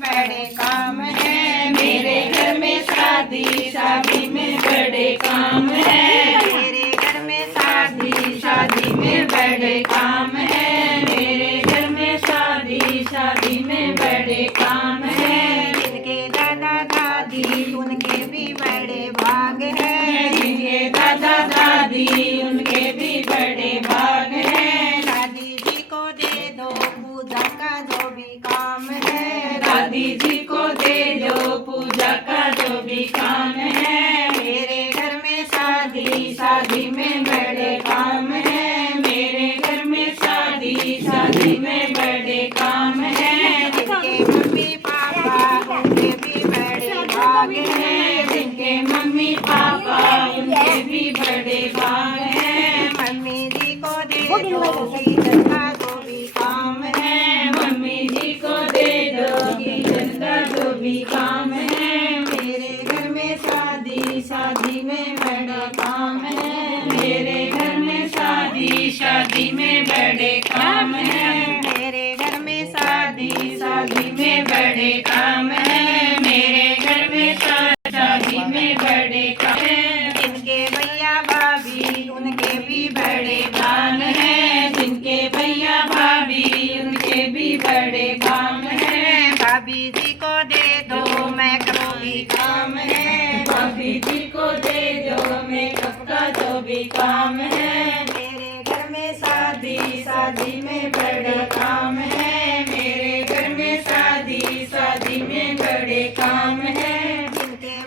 बड़े काम है। मेरे घर में शादी शादी में बड़े काम है। मेरे घर में शादी शादी में बड़े काम है। मेरे घर में शादी शादी में बड़े काम है। जिनके दादा दादी उनके भी बड़े भाग है। जिनके दादा दादी उनके भी बड़े भाग है। दादी जी को दे दो पूजा का जो भी काम है। दादी जी को दे दो पूजा का जो भी काम है। मेरे घर में शादी शादी में बड़े काम है। मेरे घर में शादी शादी में बड़े काम है। जिनके मम्मी पापा उनके भी बड़े भाग है। जिनके मम्मी पापा उनके भी बड़े भाग है। मम्मी जी को दे दो किचन का जो भी काम है। मम्मी जी को दे दो किचन का जो भी काम है। मेरे घर में शादी शादी में बड़े काम है। मेरे घर में शादी शादी में बड़े काम है। मेरे घर में शादी शादी में बड़े काम है। मेरे घर में शादी में बड़े काम है। जिनके भैया भाभी उनके भी बड़े भाग है। जिनके भैया भाभी उनके भी बड़े काम है। भाभी जी को दे दो मेकअप भी काम है। भाभी जी को दे दो मेकअप का जो भी काम है। मेरे घर में शादी शादी में बड़े काम है। मेरे घर में शादी शादी में बड़े काम है। जिनके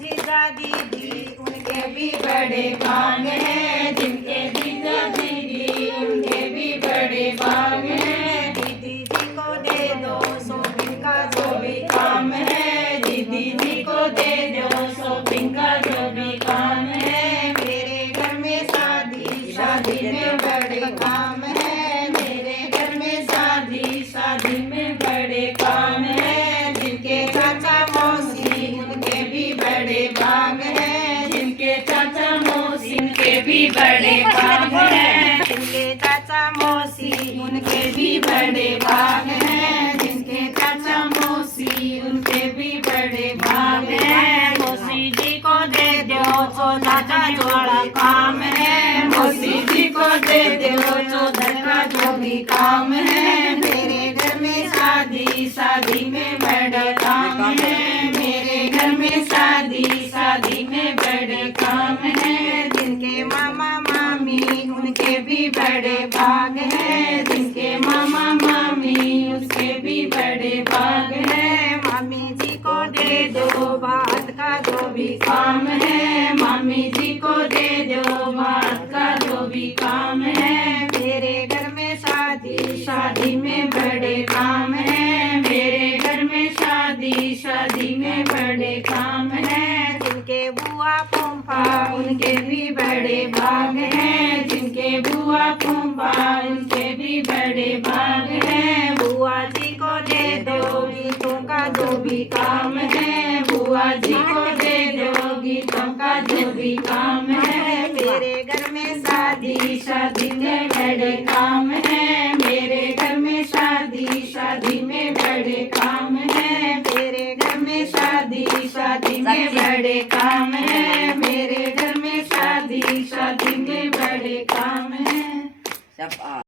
जीजा दीदी उनके भी बड़े भाग है। जिनके जीजा दीदी उनके भी बड़े भाग है। दीदी जी को दे दो शॉपिंग का जो भी काम है। दीदी जी को दे दो शॉपिंग का जो भी काम है। मेरे घर में शादी शादी में बड़े काम है। मेरे घर में शादी शादी में बड़े काम है। जिनके चाचा मौसी उनके भी बड़े भाग है। जिनके चाचा मौसी उनके भी बड़े भाग है। जिनके चाचा मौसी उनके भी बड़े भाग है। जिनके चाचा मौसी उनके भी बड़े भाग है। मौसी जी को दे दो चाचा जोड़ा काम है। मौसी जी को दे दो चौधर का जो भी काम है। मेरे घर में शादी शादी में बड़े काम है। मेरे घर में शादी शादी में बड़े काम है। जिनके मामा मामी उनके भी बड़े भाग है। जिनके मामा मामी उसके भी बड़े भाग है। मामी जी को दे दो बात का जो भी काम है। मामी जी को दे दो बात का जो भी काम है। मेरे घर में शादी शादी में बड़े काम है। मेरे घर में शादी शादी में बड़े काम है। जिनके बुआ फूफा उनके भी बड़े भाग है। जिनके बुआ फूफा उनके भी बड़े भाग है। बुआ जी को दे दो गीतों का जो भी काम है। बुआ जी को दे दो गीतों का जो भी काम है। मेरे घर में शादी शादी में बड़े काम है। मेरे घर में शादी शादी में बड़े काम है। मेरे घर में शादी शादी में बड़े काम है। मेरे घर में शादी शादी में बड़े काम है।